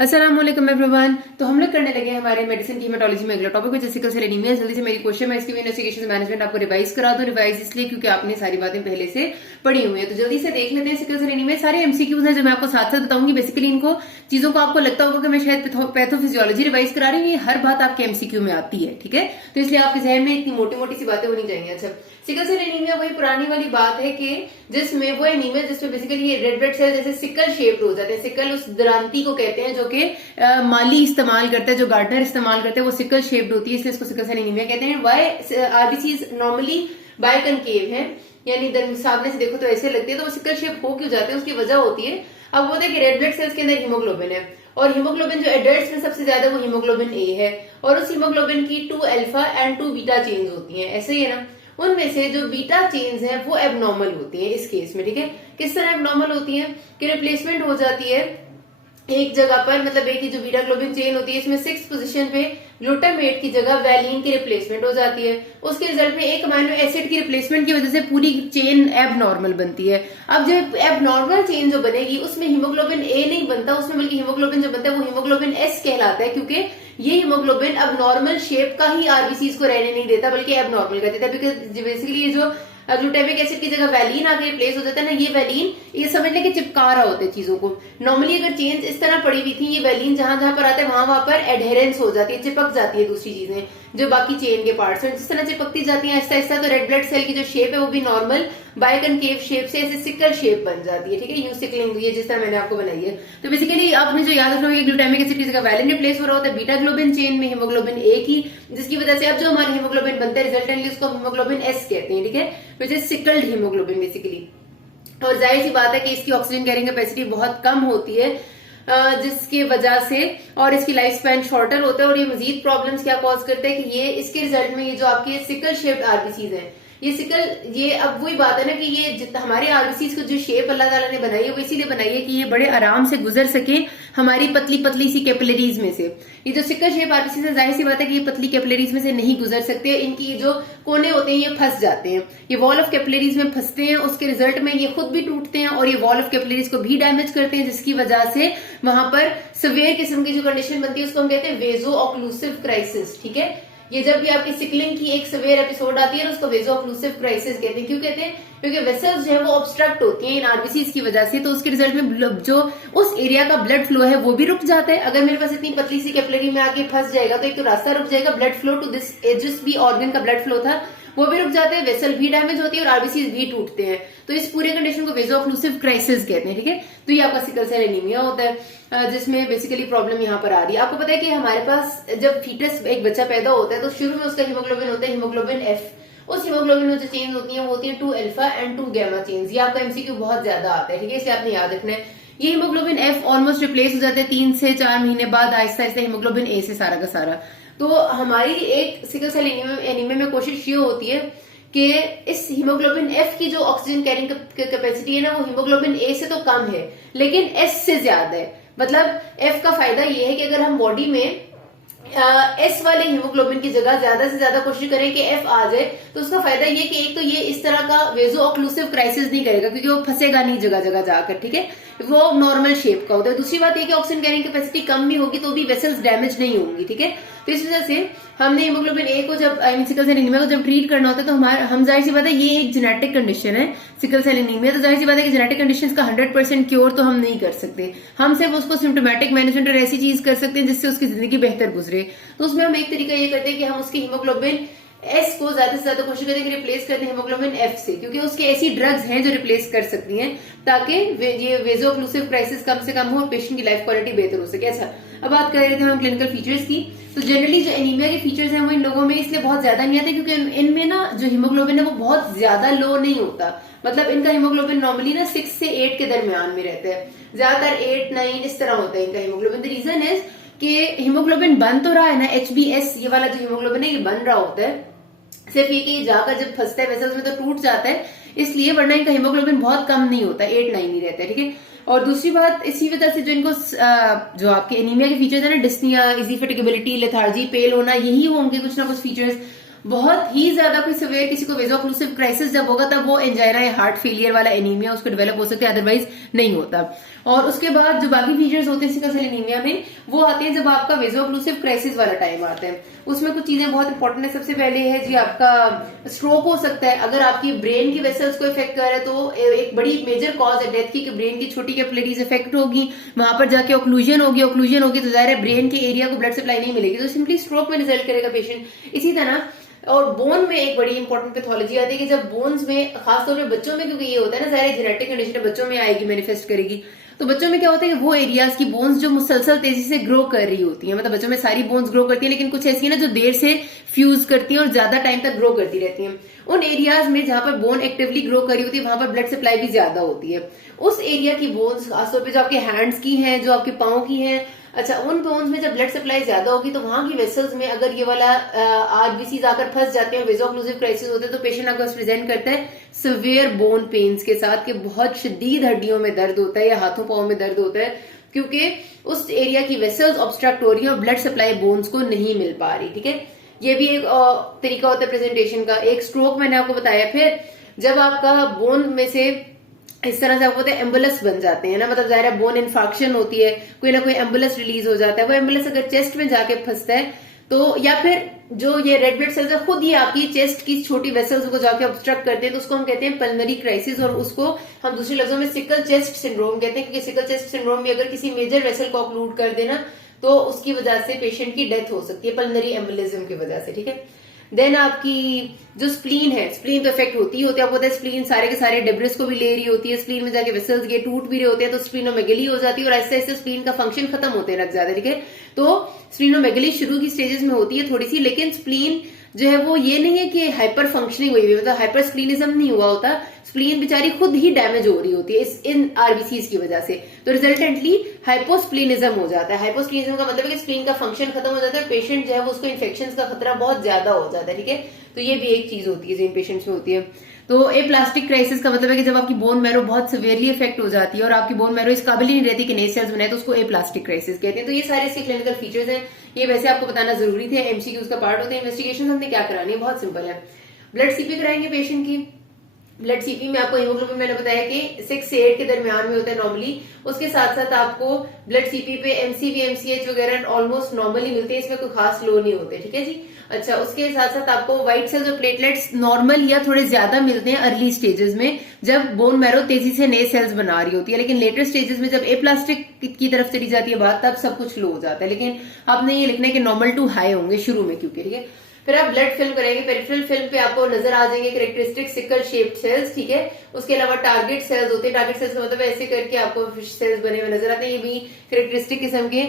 अस्सलाम वालेकुम एवरीवन। तो हम लोग करने लगे हैं हमारे मेडिसिन की हेमेटोलॉजी में अगला टॉपिक है सिकल सेल एनीमिया। जल्दी से मेरी क्वेश्चन है इसकी इन्वेस्टिगेशन मैनेजमेंट आपको रिवाइज करा दो। रिवाइज इसलिए क्योंकि आपने सारी बातें पहले से पढ़ी हुई है। तो जल्दी से देख लेते हैं सिकल सेल एनीमिया। सारे एमसीक्यूज हैं जो मैं आपको साथ साथ बताऊंगी। बेसिकली इनको चीजों को आपको लगता होगा कि मैं शायद पैथोफिजियोलॉजी रिवाइज करा रही हूँ, हर बात आपके एमसीक्यू में आती है, ठीक है। तो इसलिए आपके जहन में इतनी मोटी मोटी सी बातें होनी चाहिए। अच्छा, सिकल सेल एनीमिया वही पुरानी वाली बात है कि जिसमें वो एनीमिया जिसमें बेसिकली ये रेड ब्लड सेल जैसे सिकल शेप्ड हो जाते हैं। सिकल उस दरांती को कहते हैं जो कि माली इस्तेमाल करता है, जो गार्डनर इस्तेमाल करते हैं, वो सिकल शेप्ड होती है, इसलिए इसको सिकल सेल एनीमिया कहते हैं। वाई आरबीसीज नॉर्मली बायकनकेव है, यानी सामने से देखो तो ऐसे लगते हैं। तो वो सिकल शेप हो क्यों जाते हैं, उसकी वजह होती है। अब वो देखिए रेड ब्लड सेल्स के अंदर हीमोग्लोबिन है, और हीमोग्लोबिन जो एडल्ट्स में सबसे ज्यादा वो हीमोग्लोबिन ए है, और उस हीमोग्लोबिन की 2 अल्फा एंड 2 बीटा चेन्स होती हैं, ऐसे ही है ना। उनमें से जो बीटा चेन्स हैं वो एबनॉर्मल होती हैं इस केस में, ठीक है। किस तरह एबनॉर्मल होती हैं कि रिप्लेसमेंट हो जाती है एक जगह पर, मतलब एक ही जो बीटा ग्लोबिन चेन होती है इसमें 6th पोजीशन पे ग्लूटामेट की जगह वैलिन की रिप्लेसमेंट हो जाती है। उसके रिजल्ट में एक अमाइनो एसिड की रिप्लेसमेंट की वजह से पूरी चेन एबनॉर्मल बनती है। अब जो एबनॉर्मल चेन जो बनेगी उसमें हीमोग्लोबिन ए नहीं बनता, उसमें बल्कि हीमोग्लोबिन जो बनता है वो हीमोग्लोबिन एस कहलाता है, क्योंकि ये हीमोग्लोबिन अब नॉर्मल शेप का ही आरबीसीज को रहने नहीं देता बल्कि एबनॉर्मल कर देता है। बिकॉज बेसिकली ये जो ग्लूटामिक एसिड की जगह वैलिन आके रिप्लेस हो जाता है ना, ये वैलिन ये समझ लें कि चिपका रहा होता है चीजों को। नॉर्मली अगर चेन्स इस तरह पड़ी हुई थी, ये वैलिन जहां जहां पर आता है वहां पर एडहेरेंस हो जाती है, चिपक जाती है दूसरी चीजें जो बाकी चेन के पार्ट्स हैं, जिस तरह चिपकती जाती है आहिस्ता आहिस्ता। तो रेड ब्लड सेल की जो शेप है वो भी नॉर्मल बायकनकेव शेप से ऐसे सिकल शेप बन जाती है, ठीक है। यूं सिकलिंग हुई है जिस तरह मैंने आपको बनाई है। तो बेसिकली आपने जो याद रखना है ग्लूटामिक एसिड की जगह वैलिन रिप्लेस हो रहा होता है बीटा ग्लोबिन चेन में हीमोग्लोबिन ए की, जिसकी वजह से अब जो हमारे हीमोग्लोबिन बनता है रिजल्टेंटली उसको हीमोग्लोबिन एस कहते हैं, ठीक है, which is sickled haemoglobin basically. और जाहिर सी बात है कि इसकी ऑक्सीजन कैरिंग कैपेसिटी बहुत कम होती है, जिसकी वजह से और इसकी लाइफ स्पैन शॉर्टर होता है। और ये मजीद प्रॉब्लम्स क्या कॉज करते हैं कि ये इसके रिजल्ट में ये जो आपके सिकल शेप्ड आरबीसीज है, ये अब वही बात है ना कि ये हमारे आरबीसीज को जो शेप अल्लाह ताला ने बनाई है वो इसीलिए बनाई है कि ये बड़े आराम से गुजर सके हमारी पतली पतली सी कैपिलरीज में से। ये जो सिकल शेप आरबीसीज है जाहिर सी बात है कि ये पतली कैपिलरीज में से नहीं गुजर सकते, इनकी जो कोने होते हैं ये फंस जाते हैं, ये वॉल ऑफ कैपिलरीज में फंसते हैं। उसके रिजल्ट में ये खुद भी टूटते हैं और ये वॉल ऑफ कैपिलरीज को भी डैमेज करते हैं, जिसकी वजह से वहां पर सिवियर किस्म की जो कंडीशन बनती है उसको हम कहते हैं वेजो ऑक्लूसिव क्राइसिस, ठीक है। ये जब भी आपकी सिकलिंग की एक सिवियर एपिसोड आती है उसको वेजो ऑक्लूसिव क्राइसिस कहते हैं। क्यों कहते हैं? क्योंकि वेसल्स जो है वो ऑब्स्ट्रक्ट होती हैं इन आरबीसीज की वजह से। तो उसके रिजल्ट में जो उस एरिया का ब्लड फ्लो है वो भी रुक जाता है। अगर मेरे पास इतनी पतली सी कैपिलरी में आके फंस जाएगा तो एक तो रास्ता रुक जाएगा, ब्लड फ्लो टू दिस जिस भी ऑर्गन का ब्लड फ्लो था वो भी रुक जाते हैं, वेसल भी डैमेज होती है और आरबीसीज भी टूटते हैं। तो इस पूरे कंडीशन को वेजो ऑक्लूसिव क्राइसिस कहते हैं, ठीक है। तो ये आपका सिकल सेल एनीमिया होता है, जिसमें बेसिकली प्रॉब्लम यहाँ पर आ रही है। आपको पता है कि हमारे पास जब फीटस एक बच्चा पैदा होता है तो शुरू में उसका हीमोग्लोबिन होता है हीमोग्लोबिन एफ। उस हीमोग्लोबिन में जो चेन्स होती हैं वो होती है 2 अल्फा एंड 2 गैमा चेन्स। ये आपका एमसीक्यू बहुत ज्यादा आता है, ठीक है, इसलिए आपने याद रखना है। ये हीमोग्लोबिन एफ ऑलमोस्ट रिप्लेस हो जाते हैं 3 से 4 महीने बाद आहिस्ता आहिस्ता हीमोग्लोबिन ए से सारा का सारा। तो हमारी एक सिकल सेल एनीमिया में कोशिश ये होती है कि इस हीमोग्लोबिन एफ की जो ऑक्सीजन कैरिंग कैपेसिटी है ना वो हीमोग्लोबिन ए से तो कम है लेकिन एस से ज्यादा है। मतलब एफ का फायदा ये है कि अगर हम बॉडी में एस वाले हीमोग्लोबिन की जगह ज्यादा से ज्यादा कोशिश करें कि एफ आ जाए तो उसका फायदा ये कि एक तो ये इस तरह का वेजो ऑक्लूसिव क्राइसिस नहीं करेगा क्योंकि वो फंसेगा नहीं जगह जगह जाकर, ठीक है, वो नॉर्मल शेप का होता है। दूसरी बात ये कि ऑक्सीजन कैरिंग कैपेसिटी कम भी होगी तो भी वेसल्स डैमेज नहीं होंगी, ठीक है। तो इस वजह से हमने हीमोग्लोबिन ए को जब सिकल सेल एनीमिया को जब ट्रीट करना होता है तो हम जाहिर सी बात है ये एक जेनेटिक कंडीशन है सिकल सेल एनीमिया। तो जाहिर सी बात है कि जेनेटिक कंडीशन का 100% क्योर तो हम नहीं कर सकते, हम सिर्फ उसको सिम्टोमेटिक मैनेजमेंट और ऐसी चीज कर सकते हैं जिससे उसकी जिंदगी बेहतर गुजरे। तो उसमें हम एक तरीका ये करते हैं कि हम उसके हीमोग्लोबिन एस को ज्यादा से ज्यादा कोशिश करें कि रिप्लेस करते हैं हीमोग्लोबिन एफ से, क्योंकि उसके ऐसी ड्रग्स हैं जो रिप्लेस कर सकती हैं ताकि ये वेजो ऑक्लूसिव क्राइसिस कम से कम हो और पेशेंट की लाइफ क्वालिटी बेहतर हो सके। अच्छा, अब बात कर रहे थे हम क्लिनिकल फीचर्स की। तो जनरली जो एनीमिया के फीचर्स हैं वो इन लोगों में इसलिए बहुत ज्यादा नहीं आते क्योंकि इनमें ना जो हीमोग्लोबिन है वो बहुत ज्यादा लो नहीं होता। मतलब इनका हीमोग्लोबिन नॉर्मली ना 6 से 8 के दरमियान में रहता है, ज्यादातर 8, 9 इस तरह होता है इनका हीमोग्लोबिन। द रीजन इज कि हीमोग्लोबिन बन तो रहा है ना, HbS ये वाला जो हीमोग्लोबिन है ये बन रहा होता है, सिर्फ ये कि जाकर जब फंसता है वेसल्स में तो टूट जाता है इसलिए, वरना इनका हीमोग्लोबिन बहुत कम नहीं होता, 8, 9 ही रहता है, ठीक है। और दूसरी बात इसी वजह से जो इनको जो आपके एनीमिया के फीचर्स है ना, डिस्निया, इजी फैटिगेबिलिटी, लेथार्जी, पेल होना, यही होंगे कुछ ना कुछ फीचर्स। बहुत ही ज्यादा कोई सिवियर किसी को वेजो ऑक्लूसिव क्राइसिस जब होगा तब वो एंजाइना या हार्ट फेलियर वाला एनीमिया उसको डेवलप हो सकता है, अदरवाइज नहीं होता। और उसके बाद जो बाकी फीचर्स होते हैं सिकल सेल एनीमिया में वो आते हैं जब आपका वेजोक्लूसिव क्राइसिस वाला टाइम आता है। उसमें कुछ चीजें बहुत इंपॉर्टेंट है। सबसे पहले है जी आपका स्ट्रोक हो सकता है। अगर आपकी ब्रेन की वेसल्स को इफेक्ट कर रहा है तो एक बड़ी मेजर कॉज है डेथ की, कि ब्रेन की छोटी कैपिलरीज इफेक्ट होगी, वहां पर जाके ऑक्लूजन होगी तो जाहिर है ब्रेन के एरिया को ब्लड सप्लाई नहीं मिलेगी, तो सिंपली स्ट्रोक में रिजल्ट करेगा पेशेंट। इसी तरह और बोन में एक बड़ी इंपॉर्टेंट पैथोलॉजी आती है कि जब बोन्स में, खासतौर पे बच्चों में, क्योंकि ये होता है ना सारे जेनेटिक कंडीशन बच्चों में आएगी, मैनिफेस्ट करेगी, तो बच्चों में क्या होता है कि वो एरियाज की बोन्स जो मुसलसल तेजी से ग्रो कर रही होती है, मतलब बच्चों में सारी बोन्स ग्रो करती है, लेकिन कुछ ऐसी है ना जो देर से फ्यूज करती है और ज्यादा टाइम तक ग्रो करती रहती है। उन एरियाज में जहां पर बोन एक्टिवली ग्रो कर रही होती है वहां पर ब्लड सप्लाई भी ज्यादा होती है। उस एरिया की बोन्स, खासतौर पर जो आपके हैंड्स की हैं, जो आपके पाँव की हैं, अच्छा, उन बोन्स में जब ब्लड सप्लाई ज्यादा होगी तो वहां की वेसल्स में अगर ये वाला आरबीसीज आकर फंस जाते हैं, वेजोक्लूसिव क्राइसिस होते हैं, तो पेशेंट आपको प्रेजेंट करता है सिवियर बोन पेन्स के साथ, कि बहुत शदीद हड्डियों में दर्द होता है या हाथों पांव में दर्द होता है, क्योंकि उस एरिया की वेसल्स ऑब्स्ट्रक्ट हो रही है और ब्लड सप्लाई बोन्स को नहीं मिल पा रही। ठीक है, ये भी एक तरीका होता है प्रेजेंटेशन का। एक स्ट्रोक मैंने आपको बताया। फिर जब आपका बोन में से इस तरह से आपको होता है एम्बुलस बन जाते हैं ना, मतलब जाहिर है बोन इन्फाक्शन होती है, कोई ना कोई एम्बुलस रिलीज हो जाता है, वो एम्बुलस अगर चेस्ट में जाके फंसता है तो, या फिर जो ये रेड ब्लड सेल्स है खुद ही आपकी चेस्ट की छोटी वेसल्स को जाके ऑब्स्ट्रक्ट करते हैं, तो उसको हम कहते हैं पल्मनरी क्राइसिस, और उसको हम दूसरे लफ्जों में सिकल चेस्ट सिंड्रोम कहते हैं, क्योंकि सिकल चेस्ट सिंड्रोम में अगर किसी मेजर वेसल को ऑक्लूड कर देना तो उसकी वजह से पेशेंट की डेथ हो सकती है, पल्मनरी एम्बुलिज्म की वजह से। ठीक है, देन आपकी जो स्प्लीन है, स्प्लीन तो इफेक्ट होती ही होती है, आपको पता है स्प्लीन सारे के सारे डेब्रिस को भी ले रही होती है, स्प्लीन में जाके वेसल्स ये टूट भी रहे होते हैं, तो स्प्लीनोमेगली हो जाती है और ऐसे ऐसे स्प्लीन का फंक्शन खत्म होते लग जाता है। ठीक है, तो स्प्लीनोमेगली शुरू की स्टेजेस में होती है थोड़ी सी, लेकिन स्प्लीन जो है वो ये नहीं है कि हाइपर फंक्शनिंग हुई हुई, मतलब हाइपर स्प्लीनिज्म नहीं हुआ होता, स्प्लीन बेचारी खुद ही डैमेज हो रही होती है इन आरबीसीज की वजह से, तो रिजल्टेंटली हाइपोस्प्लीनिज्म हो जाता है। हाइपोस्प्लीनिज्म का मतलब है कि स्प्लीन का फंक्शन खत्म हो जाता है, पेशेंट जो है वो उसको इन्फेक्शन का खतरा बहुत ज्यादा हो जाता है। ठीक है, तो ये भी एक चीज होती है जो इन पेशेंट्स में होती है। तो एप्लास्टिक क्राइसिस का मतलब है कि जब आपकी बोन मैरो बहुत सिवियरली इफेक्ट हो जाती है और आपकी बोन मैरो इस काबिल ही नहीं रहती कि नए सेल्स बनाए, तो उसको एप्लास्टिक क्राइसिस कहते हैं। तो ये सारे इसके क्लिनिकल फीचर्स हैं, ये वैसे आपको बताना जरूरी थे, एमसीक्यूज का पार्ट होते हैं। इन्वेस्टिगेशन हमने क्या करानी है, बहुत सिंपल है, ब्लड सीपी कराएंगे पेशेंट की। ब्लड सीपी में आपको हीमोग्लोबिन मैंने बताया कि 6 से 8 के दरमियान में होता है नॉर्मली। उसके साथ साथ आपको ब्लड सीपी पे एमसीवी एमसीएच वगैरह ऑलमोस्ट नॉर्मली मिलते हैं, इसमें कोई खास लो नहीं होते। ठीक है जी, अच्छा, उसके साथ साथ आपको व्हाइट सेल्स और प्लेटलेट्स नॉर्मल या थोड़े ज्यादा मिलते हैं अर्ली स्टेजेस में, जब बोन मैरो तेजी से नए सेल्स बना रही होती है, लेकिन लेटर स्टेजेस में जब एप्लास्टिक की तरफ चली जाती है बात, तब सब कुछ लो हो जाता है। लेकिन आपने ये लिखना है कि नॉर्मल टू हाई होंगे शुरू में, क्योंकि ठीक है। फिर आप ब्लड फिल्म करेंगे, पेरिफेरल फिल्म पे आपको नजर आ जाएंगे कैरेक्टरिस्टिक सिकल शेप्ड सेल्स। ठीक है, उसके अलावा टारगेट सेल्स होते हैं, टारगेट सेल्स का मतलब ऐसे करके आपको फिश सेल्स बने हुए नजर आते हैं, ये भी कैरेक्टरिस्टिक किस्म के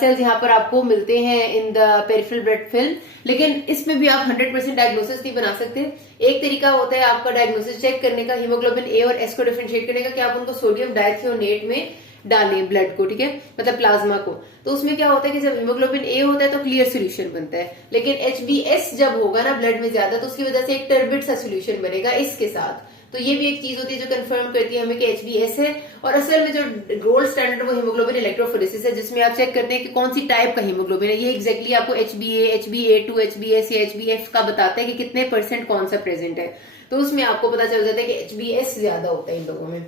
सेल्स यहाँ पर आपको मिलते हैं in the peripheral blood film. लेकिन इसमें भी आप 100% डायग्नोसिस नहीं बना सकते। एक तरीका होता है आपका डायग्नोसिस चेक करने का, हीमोग्लोबिन ए और एस को डिफरेंशिएट करने का, कि आप उनको सोडियम डाइथियोनेट में डालें ब्लड को, ठीक है, मतलब प्लाज्मा को। तो उसमें क्या होता है कि जब हीमोग्लोबिन ए होता है तो क्लियर सोल्यूशन बनता है, लेकिन एचबीएस जब होगा ना ब्लड में ज्यादा, तो उसकी वजह से एक टर्बिड सा सोल्यूशन बनेगा इसके साथ। तो ये भी एक चीज होती है जो कंफर्म करती है हमें कि एचबीएस है। और असल में जो गोल्ड स्टैंडर्ड वो हीमोग्लोबिन इलेक्ट्रोफोरेसिस है, जिसमें आप चेक करते हैं कि कौन सी टाइप का हीमोग्लोबिन है। ये एग्जैक्टली आपको एचबीए, एचबीए2, एचबीएस या एचबीएफ का बताता है कि कितने % कौन सा प्रेजेंट है। तो उसमें आपको पता चल जाता है कि एचबीएस ज्यादा होता है इन लोगों में।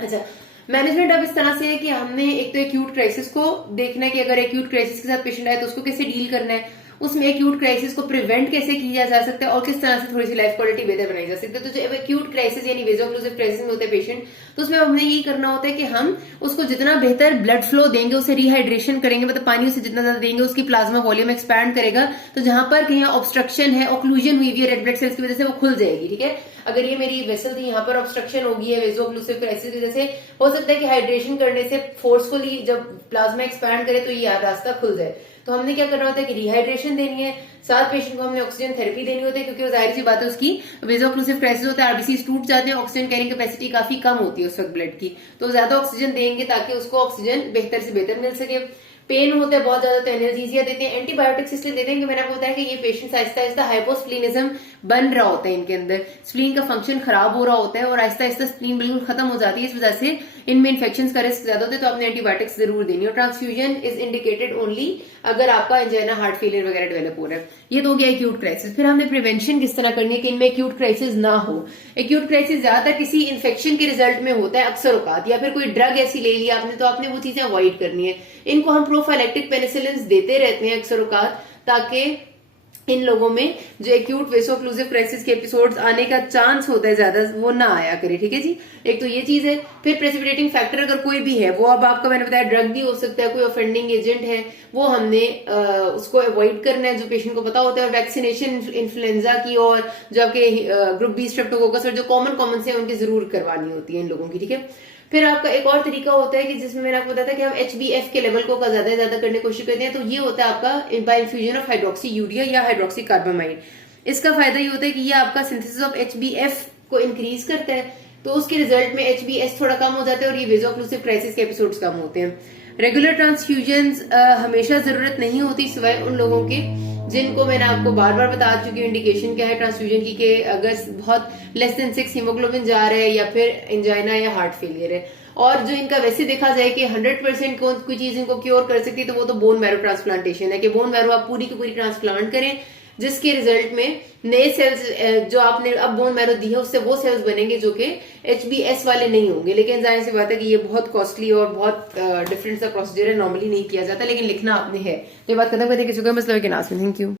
अच्छा, मैनेजमेंट अब इस तरह से है कि हमने एक तो एक्यूट क्राइसिस को देखना है कि अगर एक्यूट क्राइसिस के साथ पेशेंट आए तो उसको कैसे डील करना है, उसमें एक्यूट क्राइसिस को प्रिवेंट कैसे किया जा सकता है और किस तरह से थोड़ी सी लाइफ क्वालिटी बेहतर बनाई जा सकती है। तो जो एक्यूट क्राइसिस यानी वेजोक्लूसिव क्राइसिस में होते हैं पेशेंट, तो उसमें हमने यही करना होता है कि हम उसको जितना बेहतर ब्लड फ्लो देंगे, उसे रिहाइड्रेशन करेंगे, मतलब पानी उसे जितना ज्यादा देंगे उसकी प्लाज्मा वॉल्यूम एक्सपैंड करेगा। तो जहां पर कहीं ऑब्स्ट्रक्शन है, ऑक्लूजन हुई है रेड ब्लड सेल्स की वजह से, वो खुल जाएगी। ठीक है, अगर ये मेरी वेसल थी, यहाँ पर ऑब्स्ट्रक्शन होगी है वेजोक्लूसिव क्राइसिस की वजह से, हो सकता है कि हाइड्रेशन करने से फोर्सफुली जब प्लाज्मा एक्सपैंड करे तो ये रास्ता खुल जाए। तो हमने क्या करना होता है कि रिहाइड्रेशन देनी है, साथ पेशेंट को हमने ऑक्सीजन थेरेपी देनी होती है, क्योंकि वो जाहिर सी बात है उसकी वेजोक्लूसिव क्राइसिस होता है, आरबीसी टूट जाते हैं, ऑक्सीजन कैरिंग कैपेसिटी काफी कम होती है उस वक्त ब्लड की, तो ज्यादा ऑक्सीजन देंगे ताकि उसको ऑक्सीजन बेहतर से बेहतर मिल सके। पेन होता है बहुत ज्यादा तो एनर्जीजिया देते हैं, एंटीबायोटिक्स इसलिए देते हैं कि मैंने आपको बताया कि ये पेशेंट आहिस्ता आहिस्ता हाइपोस्प्लीनिज्म बन रहा होता है, इनके अंदर स्प्लीन का फंक्शन खराब हो रहा होता है और आहिस्ता आहिस्ता स्प्लीन बिल्कुल खत्म हो जाती है। इस वजह से इनमें इन्फेक्शन का रिस्क ज्यादा होता है, तो आपने एंटीबायोटिक्स जरूर देनी। और ट्रांसफ्यूजन इज इंडिकेटेड ओनली अगर आपका एंजाइना हार्ट फेलियर वगैरह डेवलप हो रहा है। ये तो हो गया एक्यूट क्राइसिस। फिर हमने प्रिवेंशन किस तरह करनी है कि इनमें एक्यूट क्राइसिस ना हो। एक्यूट क्राइसिस ज्यादातर किसी इन्फेक्शन के रिजल्ट में होता है अक्सर औकात, या फिर कोई ड्रग ऐसी ले ली आपने, तो आपने वो चीजें अवॉइड करनी है। इनको हम प्रोफाइलेक्टिक पेनिसिलिन देते रहते हैं अक्सर औकात, ताकि इन लोगों में जो एक्यूट वेसोक्लूसिव क्राइसिस के एपिसोड्स आने का चांस होता है ज्यादा, वो ना आया करे। ठीक है जी, एक तो ये चीज है। फिर प्रेसिपिटेटिंग फैक्टर अगर कोई भी है, वो अब आपका मैंने बताया ड्रग भी हो सकता है, कोई ऑफेंडिंग एजेंट है, वो हमने उसको अवॉइड करना है जो पेशेंट को पता होता है। वैक्सीनेशन इन्फ्लुएंजा की और जो आपके ग्रुप बी स्ट्रेप्टोकोकस और जो कॉमन से उनकी जरूर करवानी होती है इन लोगों की। ठीक है, फिर आपका एक और तरीका होता है कि जिसमें मैंने आपको बताया था कि हम HbF के लेवल को ज्यादा से ज्यादा करने की कोशिश करते हैं, तो ये होता है आपका by infusion of hydroxyurea या हाइड्रोक्सी कार्बामाइड। इसका फायदा ये होता है कि ये आपका सिंथेसिस ऑफ HbF को इंक्रीज करता है, तो उसके रिजल्ट में HbS थोड़ा कम हो जाता है और ये वेसोक्लूसिव क्राइसिस के एपिसोड्स कम होते हैं। रेगुलर ट्रांसफ्यूजन्स हमेशा जरूरत नहीं होती, सिवाय उन लोगों के जिनको मैंने आपको बार बार बता चुकी हूँ इंडिकेशन क्या है ट्रांसफ्यूजन की, कि अगर बहुत लेस देन 6 हीमोग्लोबिन जा रहा है, या फिर एंजाइना या हार्ट फेलियर है। और जो इनका वैसे देखा जाए कि 100% कोई चीज इनको क्योर कर सकती है, तो वो तो बोन मैरो ट्रांसप्लांटेशन है, कि बोन मैरो आप पूरी की पूरी ट्रांसप्लांट करें, जिसके रिजल्ट में नए सेल्स जो आपने अब बोन मैरो दी है उससे वो सेल्स बनेंगे जो कि HbS वाले नहीं होंगे। लेकिन जाहिर सी बात है कि ये बहुत कॉस्टली और बहुत डिफरेंट सा प्रोसीजर है, नॉर्मली नहीं किया जाता, लेकिन लिखना आपने है। तो ये बात खत्म करते हैं, किसी को मसला है कि ना। Thank you.